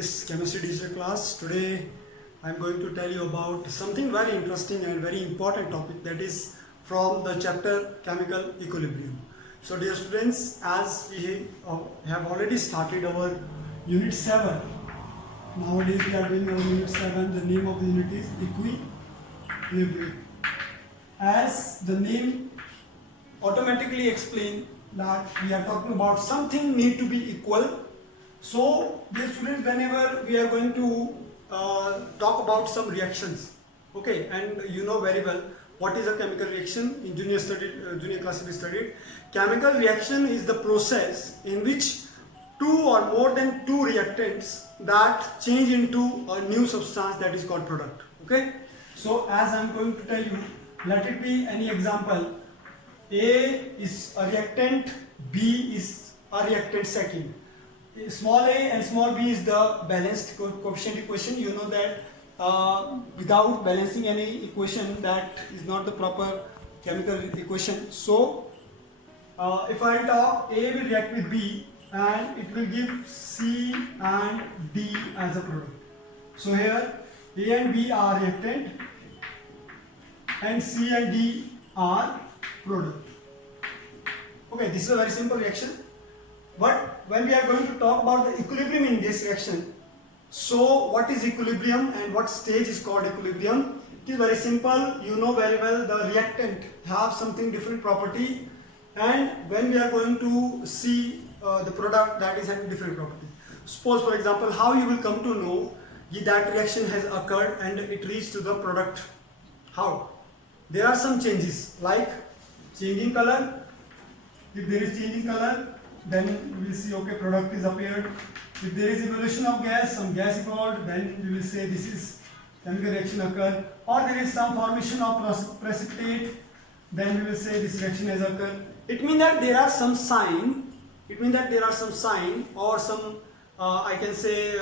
this chemistry digital class. Today I am going to tell you about something very interesting and very important topic, that is from the chapter chemical equilibrium. So dear students, as we have already started our unit 7, nowadays we are doing our unit 7. The name of the unit is equilibrium. As the name automatically explain that we are talking about something need to be equal. So dear students, whenever we are going to talk about some reactions, okay, and you know very well what is a chemical reaction. In junior class we studied. Chemical reaction is the process in which two or more than two reactants that change into a new substance, that is called product. Okay, so as I am going to tell you, let it be any example. A is a reactant, B is a reactant second. Small a and small b is the balanced coefficient equation. You know that without balancing any equation, that is not the proper chemical equation. So if I talk, A will react with B and it will give C and D as a product. So here A and B are reactant and C and D are product. Okay, this is a very simple reaction. But when we are going to talk about the equilibrium in this reaction, so what is equilibrium and what stage is called equilibrium? It is very simple. You know very well the reactant have something different property, and when we are going to see the product, that is having different property. Suppose for example, how you will come to know that reaction has occurred and it reached to the product. How? There are some changes like changing color. If there is changing color, then we will see, okay, product is appeared. If there is evolution of gas, some gas evolved, then we will say this is chemical reaction occurred. Or there is some formation of precipitate, then we will say this reaction has occurred. It means that there are some sign. It means that there are some sign or some I can say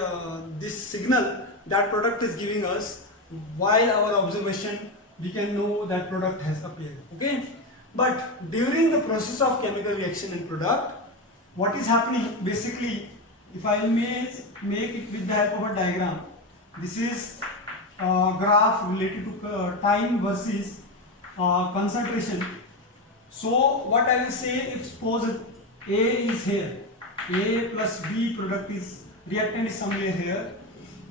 this signal that product is giving us. While our observation, we can know that product has appeared. Okay, but during the process of chemical reaction and product, what is happening basically, if I may make it with the help of a diagram, this is a graph related to time versus concentration. So what I will say, if suppose A is here, A plus B product is reactant is somewhere here.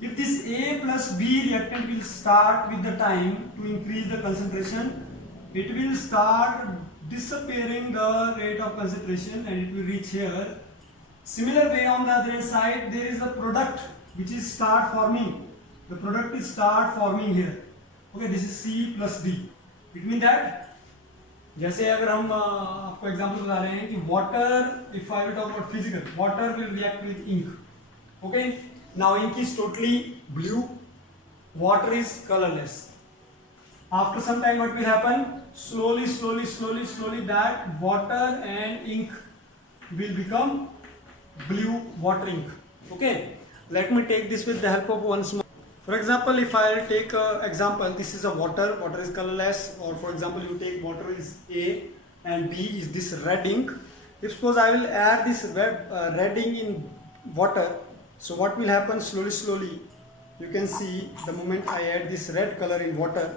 If this A plus B reactant will start with the time to increase the concentration, it will start disappearing the rate of concentration and it will reach here. Similar way, on the other side, there is a product which is start forming. The product is start forming here. Okay, this is C plus D. It means that, जैसे अगर हम आपको example बता रहे हैं कि water, if I will talk about physical, water will react with ink. Okay, now ink is totally blue, water is colorless. After some time, what will happen? Slowly that water and ink will become blue water ink. Okay, let me take this with the help of one small. For example, if I take example, this is a water is colorless, or for example you take water is A and B is this red ink. If suppose I will add this red ink in water, so what will happen? Slowly you can see the moment I add this red color in water,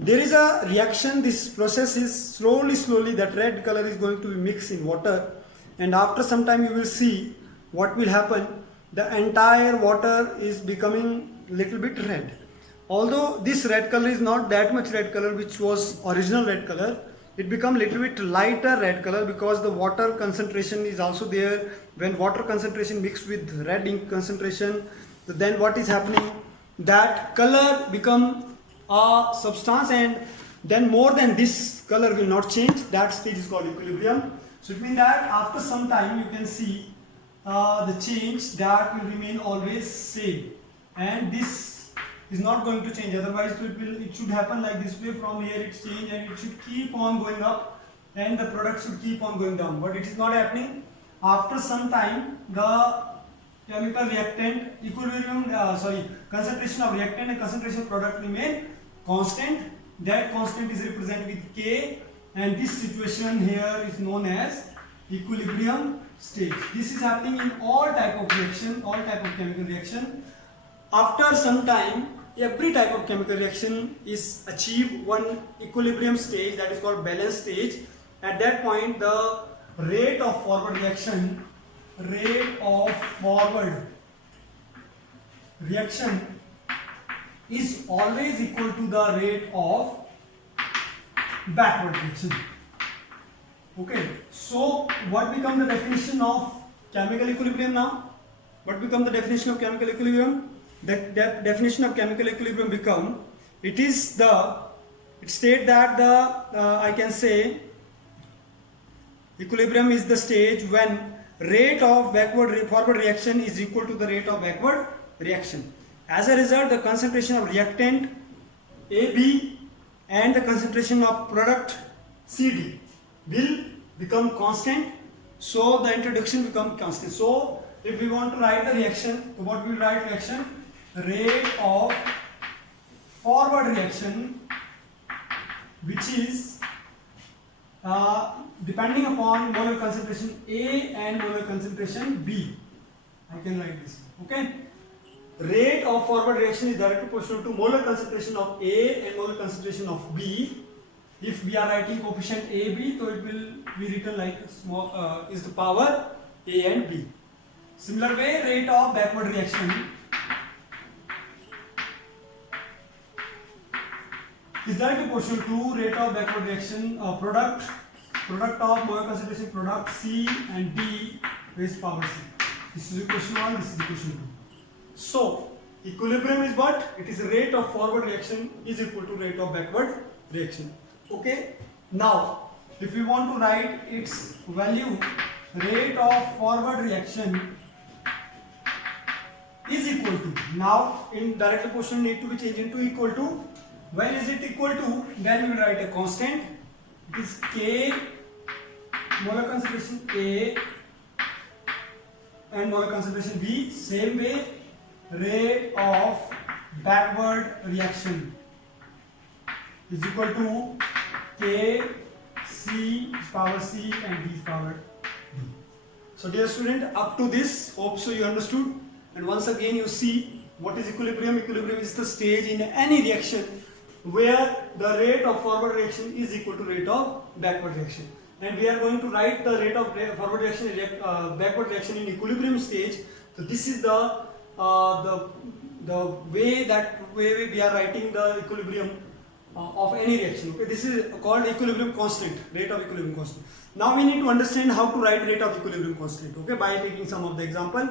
there is a reaction. This process is slowly that red color is going to be mixed in water, and after some time you will see what will happen. The entire water is becoming little bit red. Although this red color is not that much red color which was original red color, it become little bit lighter red color because the water concentration is also there. When water concentration mixed with red ink concentration, then what is happening? That color become a substance, and then more than this color will not change. That stage is called equilibrium. So it means that after some time you can see the change that will remain always same, and this is not going to change. Otherwise it should happen like this way. From here it change and it should keep on going up, and the product should keep on going down. But it is not happening. After some time, the chemical reactant equilibrium concentration of reactant and concentration of product remain constant. That constant is represented with K, and this situation here is known as equilibrium stage. This is happening in all type of reaction, all type of chemical reaction. After some time, every type of chemical reaction is achieve one equilibrium stage, that is called balance stage. At that point, the rate of forward reaction is always equal to the rate of backward reaction. Okay, so what becomes the definition of chemical equilibrium now? What becomes the definition of chemical equilibrium? The definition of chemical equilibrium become, it states that I can say equilibrium is the stage when rate of forward reaction is equal to the rate of backward reaction. As a result, the concentration of reactant AB and the concentration of product CD will become constant, so the introduction become constant. So if we want to write the reaction, so what we will write reaction? Rate of forward reaction, which is depending upon molar concentration A and molar concentration B. I can write this. Okay. Rate of forward reaction is directly proportional to molar concentration of A and molar concentration of B. If we are writing coefficient AB, so it will be written like small is the power A and B. Similar way, rate of backward reaction is directly proportional to rate of backward reaction product of molar concentration product C and D raised power C. This is equation 1, this is equation 2. So equilibrium is what? It is rate of forward reaction is equal to rate of backward reaction. Okay. Now, if we want to write its value, rate of forward reaction is equal to. Now, in direct proportional need to be changed into equal to. When is it equal to? Then we will write a constant. It is K molar concentration A and molar concentration B. Same way, rate of backward reaction is equal to K C power C and D power D. So dear student, up to this, hope so you understood. And once again you see what is equilibrium. Equilibrium is the stage in any reaction where the rate of forward reaction is equal to rate of backward reaction. And we are going to write the rate of forward reaction and backward reaction in equilibrium stage. So this is the way we are writing the equilibrium of any reaction. Okay, this is called equilibrium constant, rate of equilibrium constant. Now we need to understand how to write rate of equilibrium constant. Okay, by taking some of the example,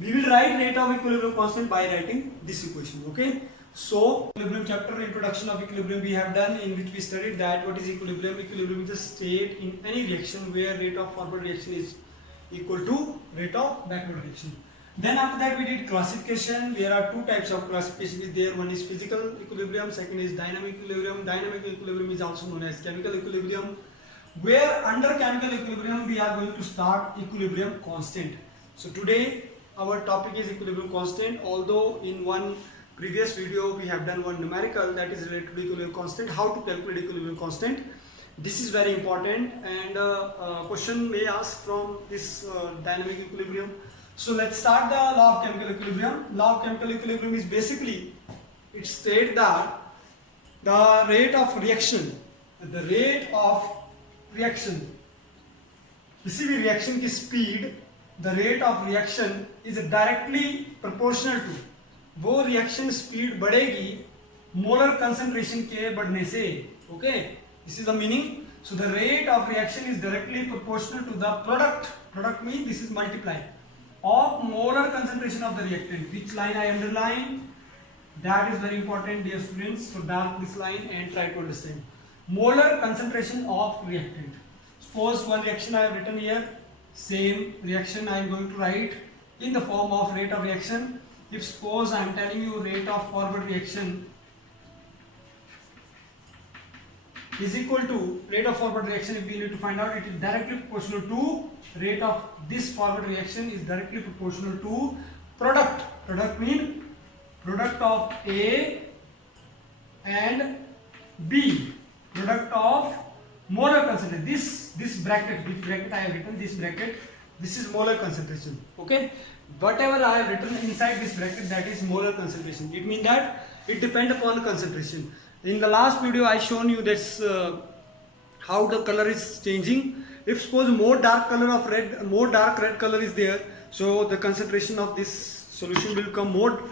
we will write rate of equilibrium constant by writing this equation. Okay, so equilibrium chapter, introduction of equilibrium we have done, in which we studied that what is equilibrium. Equilibrium is a state in any reaction where rate of forward reaction is equal to rate of backward reaction. Then after that we did classification. There are two types of classification there. One is physical equilibrium, second is dynamic equilibrium. Dynamic equilibrium is also known as chemical equilibrium, where under chemical equilibrium we are going to start equilibrium constant. So today our topic is equilibrium constant, although in one previous video we have done one numerical that is related to equilibrium constant, how to calculate equilibrium constant. This is very important, and question may ask from this dynamic equilibrium. So let's start the law of chemical equilibrium. Law of chemical equilibrium is basically, it states that the rate of reaction, किसी भी reaction की speed, the rate of reaction is directly proportional to, वो reaction speed बढ़ेगी molar concentration के बढ़ने से. Okay, this is the meaning. So the rate of reaction is directly proportional to the product means this is multiply of molar concentration of the reactant. Which line I underline? That is very important, dear students. So mark this line and try to understand. Molar concentration of reactant. Suppose one reaction I have written here, same reaction I am going to write in the form of rate of reaction. If suppose I am telling you rate of forward reaction is equal to rate of forward reaction, if we need to find out, it is directly proportional to rate of this forward reaction is directly proportional to product. Product mean product of A and B, product of molar concentration. This bracket, which bracket I have written, this bracket, This is molar concentration. Okay, whatever I have written inside this bracket, that is molar concentration. It means that it depends upon the concentration. In the last video I shown you this how the color is changing. If suppose more dark red color is there, so the concentration of this solution will become more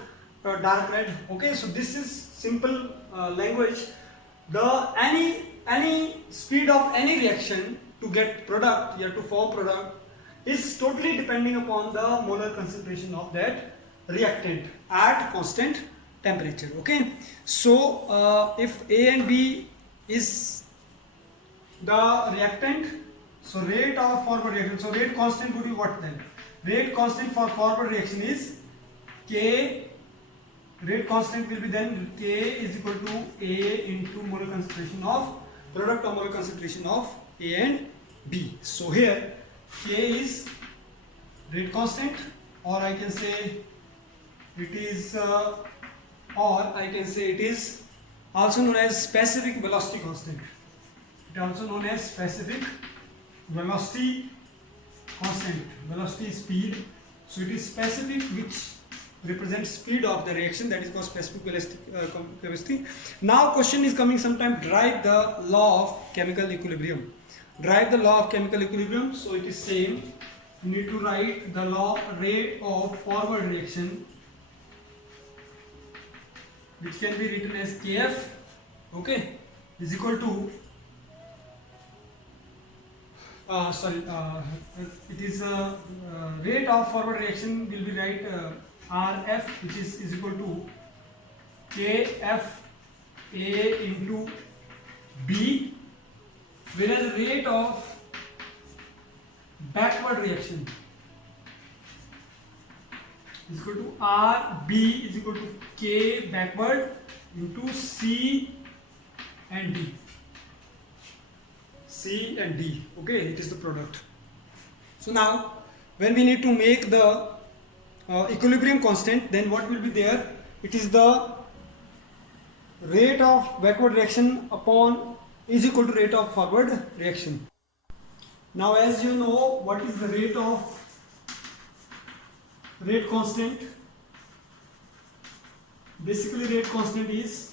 dark red. Okay, so this is simple language. Any speed of any reaction to get product, you have to form product, is totally depending upon the molar concentration of that reactant at constant temperature. Okay, so if A and B is the reactant, so rate of forward reaction, so rate constant would be what then? Rate constant for forward reaction is K. Rate constant will be then K is equal to A into molar concentration of product of molar concentration of A and B. So here K is rate constant, or I can say it is also known as specific velocity constant. It is also known as specific velocity constant. Velocity is speed, so it is specific, which represents speed of the reaction, that is called specific velocity. Now question is coming sometime, derive the law of chemical equilibrium. Derive the law of chemical equilibrium. So it is same, you need to write the law rate of forward reaction, which can be written as Kf, okay, is equal to it is rate of forward reaction will be right Rf, which is equal to Kf A into B, whereas rate of backward reaction is equal to Rb is equal to K backward into C and D. C and D, okay, it is the product. So now when we need to make the equilibrium constant, then what will be there? It is the rate of backward reaction upon is equal to rate of forward reaction. Now as you know, what is the rate constant? Basically rate constant is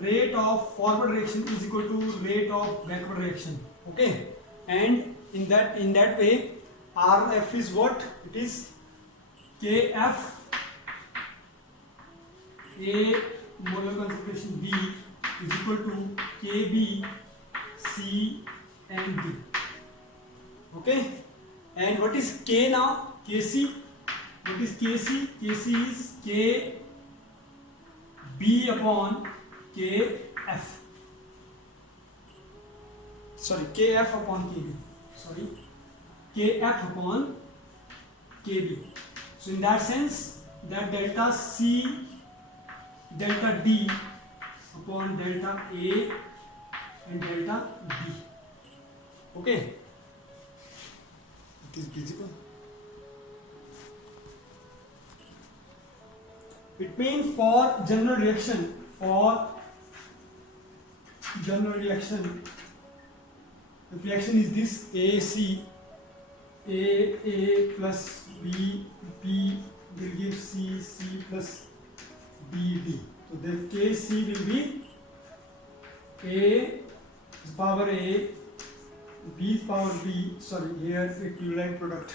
rate of forward reaction is equal to rate of backward reaction. Okay, and in that way Rf is what? It is Kf A molar concentration B is equal to Kb C and D. Okay, and what is K now? Kc. What is Kc? Kc is Kb upon Kf. Sorry, Kf upon Kb. Sorry, Kf upon Kb. So in that sense, that delta C, delta D upon delta A and delta B. Okay, it is visible. It means for general reaction, the reaction is this AC, A plus B will give C plus D. So then Kc will be A is power A, B is power B. Sorry, here it will write product.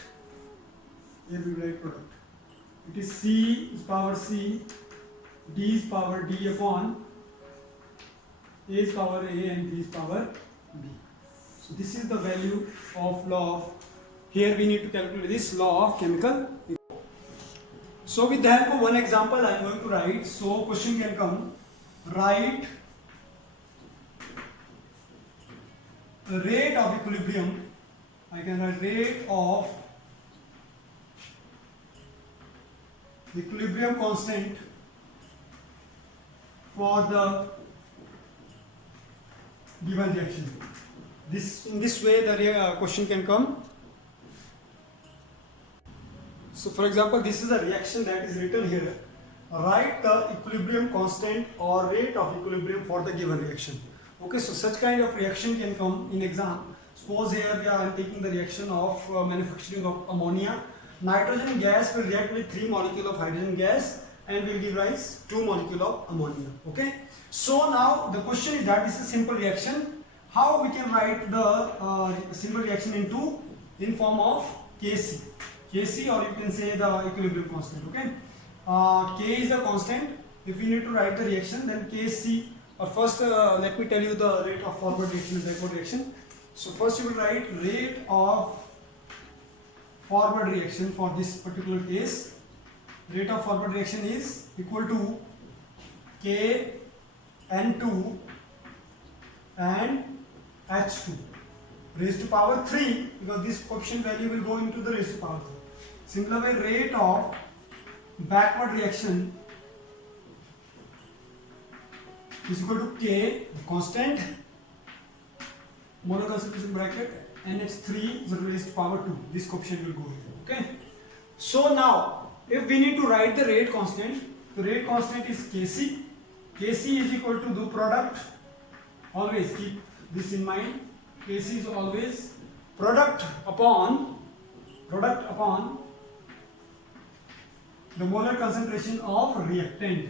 Here we will write product. It is C is power C, D is power D upon A is power A and B is power B. So this is the value of law of. Here we need to calculate this law of chemical. So with the help of one example I am going to write. So question can come, write the rate of equilibrium. I can write rate of equilibrium constant for the given reaction. In this way the question can come. So for example, this is a reaction that is written here. Write the equilibrium constant or rate of equilibrium for the given reaction. Okay, so such kind of reaction can come in exam. Suppose here I am taking the reaction of manufacturing of ammonia. Nitrogen gas will react with 3 molecules of hydrogen gas and will give rise 2 molecules of ammonia. Okay. So now the question is that this is a simple reaction. How we can write the simple reaction in form of Kc. Kc, or you can say the equilibrium constant. Okay. K is the constant. If we need to write the reaction, then Kc. Or first, let me tell you the rate of forward reaction and backward reaction. So first you will write rate of forward reaction for this particular case. Rate of forward reaction is equal to K N2 and H2 raised to power 3, because this coefficient value will go into the raised to power 3. Similar way, rate of backward reaction is equal to K, the constant, molar concentration bracket, NH3 is raised to power 2. This coefficient will go here. Okay. So now, if we need to write the rate constant, the rate constant is Kc. Kc is equal to the product. Always keep this in mind. Kc is always product upon the molar concentration of reactant.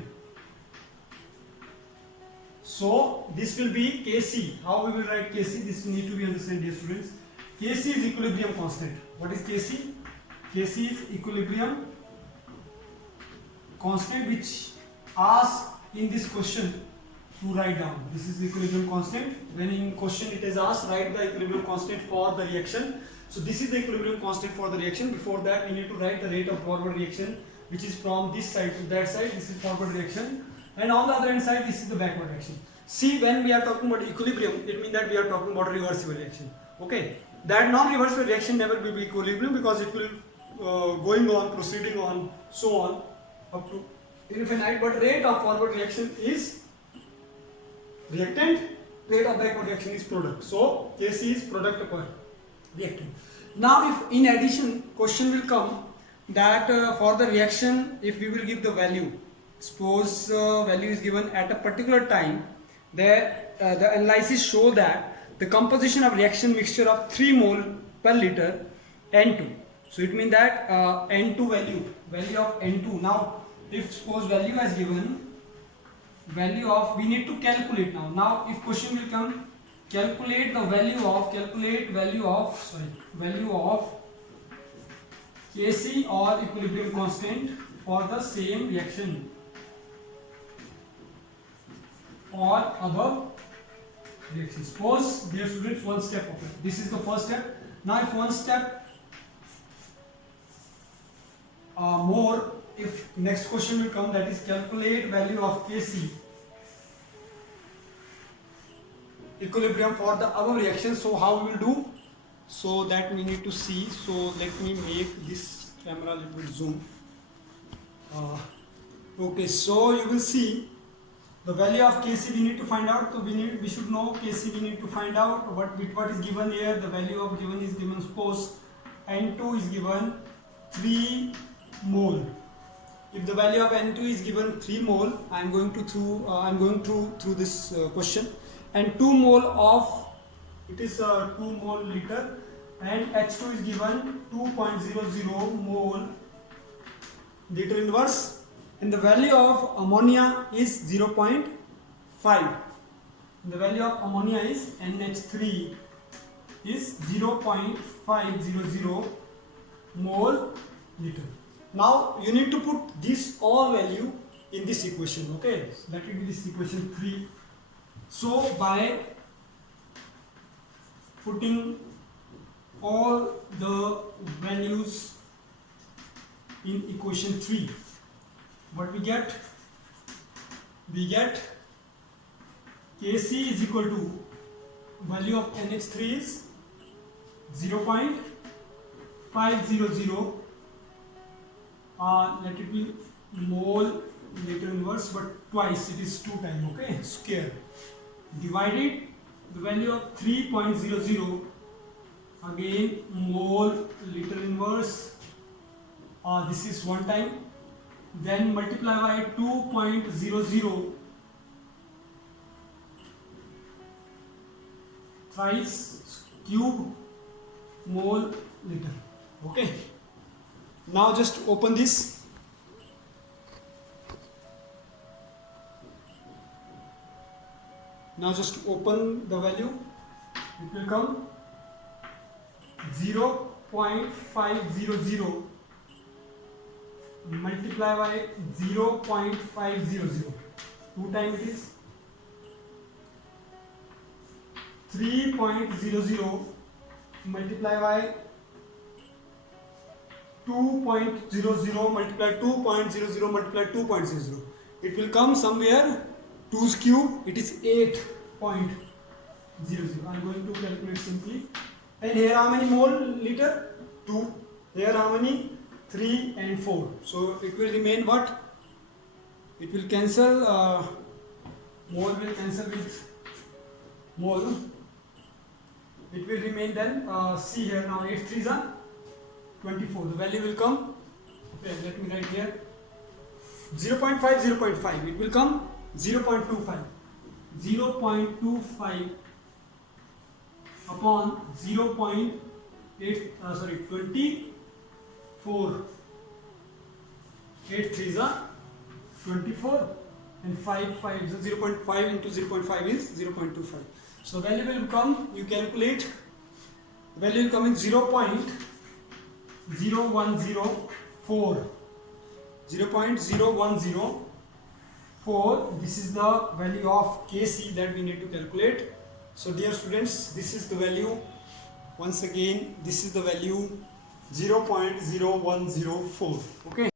So this will be Kc. How we will write Kc? This need to be understood, dear students. Kc is equilibrium constant. What is Kc? Kc is equilibrium constant, which asked in this question to write down. This is the equilibrium constant. When in question it is asked, write the equilibrium constant for the reaction. So this is the equilibrium constant for the reaction. Before that, we need to write the rate of forward reaction, which is from this side to that side. This is forward reaction. And on the other hand side, this is the backward reaction. See, when we are talking about equilibrium, it means that we are talking about reversible reaction. Okay. That non-reversible reaction never will be equilibrium, because it will going on, proceeding on, so on, up to infinite. But rate of forward reaction is reactant, rate of backward reaction is product. So Kc is product upon reactant. Now if in addition question will come that for the reaction, if we will give the value, suppose value is given at a particular time, there the analysis show that the composition of reaction mixture of 3 mole per liter N2. So it means that N2 value of N2. Now if suppose value is given, value of, we need to calculate now. Now if question will come, calculate the value of Kc or equilibrium constant for the same reaction or above reaction. Suppose, dear students, one step of it. This is the first step. Now if one step more, if next question will come, that is calculate value of Kc equilibrium for the above reaction. So how we will do? So that we need to see. So let me make this camera a little bit zoom. Okay, so you will see the value of Kc we need to find out. So we should know Kc, we need to find out what is given here. The value of given is given, suppose N2 is given 3 mole. If the value of N2 is given 3 mole, I am going through this question, and 2 mole of it is 2 mole liter, and H2 is given 2.00 mole liter inverse, and the value of ammonia is 0.5. The value of ammonia is NH3 is 0.500 mole liter. Now you need to put this all value in this equation. Okay, so that will be this equation 3. So by putting all the values in equation 3, what we get? We get Kc is equal to value of NH3 is 0.500. Let it be mole liter inverse, but twice, it is 2 times, okay, square, divided the value of 3.00, again mole liter inverse, this is 1 time, then multiply by 2.00 thrice cube mole liter. Okay, now just open this. Now just open the value. It will come 0.500 multiply by 0.500. 2 times it is 3.00 multiply by 2.00 multiply 2.00 multiply 2.00. It will come somewhere 2's cube. It is 8.00. I am going to calculate simply. And here how many mole liter? 2. Here how many? 3 and 4. So it will remain what? It will cancel. Mole will cancel with mole. It will remain then. See here now. 8 3s are 24. The value will come. Okay, let me write here. 0.5 0.5. It will come 0.25. 0.25 upon 24. 8 3s are 24 and 5 5 so 0.5 into 0.5 is 0.25. So value will come, you calculate, value will come in 0.0104. 0.0104. This is the value of Kc that we need to calculate. So dear students, this is the value. Once again, this is the value 0.0104. Okay.